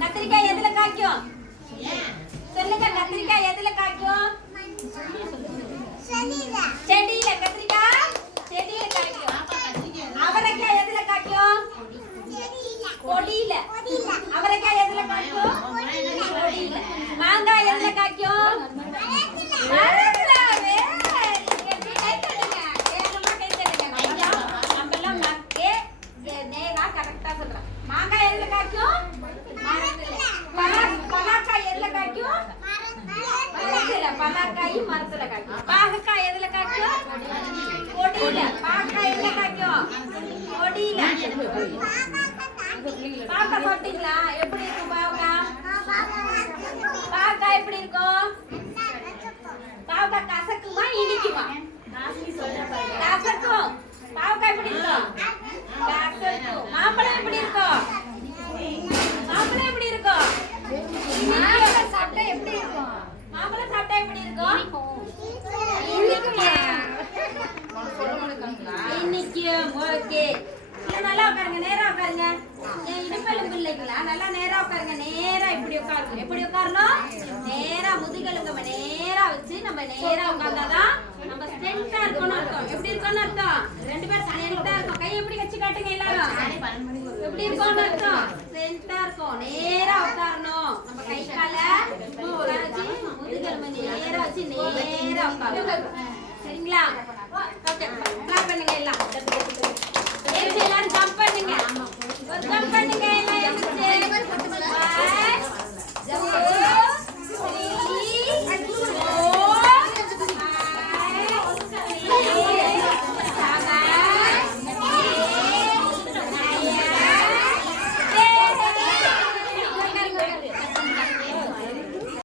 கத்திரிக்காய் எதுல காய்க்கும்? சொல்லுங்க, கத்திரிக்காய் எதுல காய்க்கும்? செடியில. கத்திரிக்காய் செடியில காய்க்கும். அவரைக்காய் எதுல காய்க்கும்? கொடியில. அவரைக்காய் எதுல காய்க்கும்? கொடியில. மாங்காய் எதுல காய்க்கும்? மரத்துல. மாங்காய் எதுல காய்க்கும்? பலாக்காய் எதுல காய்க்கும்? மரத்துல. பலாக்காய் மரத்துல காய்க்கும். பாகக்காய் எதுல காய்க்கும்? கொடியில. பாகக்காய் எதுல காய்க்கும்? கொடியில. பாகக்காய் போட்டீங்களா? எப்படி இருக்கும் பாகக்காய்? பாகக்காய் எப்படி இருக்கும்? பாகக்காய் கசக்குமா இனிக்குமா? கசக்கும். பாகக்காய் எப்படி இருக்கும்? கசக்கும். மாம்பழம் எப்படி இருக்கும்? மாம்பழம் எப்படி இருக்கும்? மாம்பழம் சாப்பிட்டா எப்படி இருக்கும்? மாம்பழம் சாப்பிட்டா எப்படி இருக்கும்? இனிக்குமா? இனிக்கும். ஓகே. நல்லா உட்காருங்க, நேரா உட்காருங்க. ஏன் இடுப்பெலும்பு இல்லைங்களா? நல்லா நேரா உட்காருங்க. நேரா இப்படி உட்காருங்க. எப்படி உட்காரணும்? நேரா முதுகெலும்பை நேரா வச்சு நம்ம நேரா உட்கார்ந்தாதான் நம்ம ஸ்ட்ரென்த்தா இருக்கணும் அர்த்தம். எப்படி இருக்கணும்னு அர்த்தம்? ரெண்டு பேரும் ஸ்ட்ரென்த்தா இருக்கும். கை எப்படி வச்சு காட்டுங்க எல்லாரும். எப்படி இருக்கணும்னு அர்த்தம்? ஸ்ட்ரென்த்தா இருக்கும். நேரா உட்காரணும். நம்ம கை கால வச்சு முதுகெலும்பை நேரா வச்சு நேரா உட்காரணும். சரிங்களா? ஓகே. கிளாப் பண்ணுங்க எல்லாம். எல்லாரும் ஜம்ப் பண்ணுங்க. ஜம்ப் பண்ணுங்க.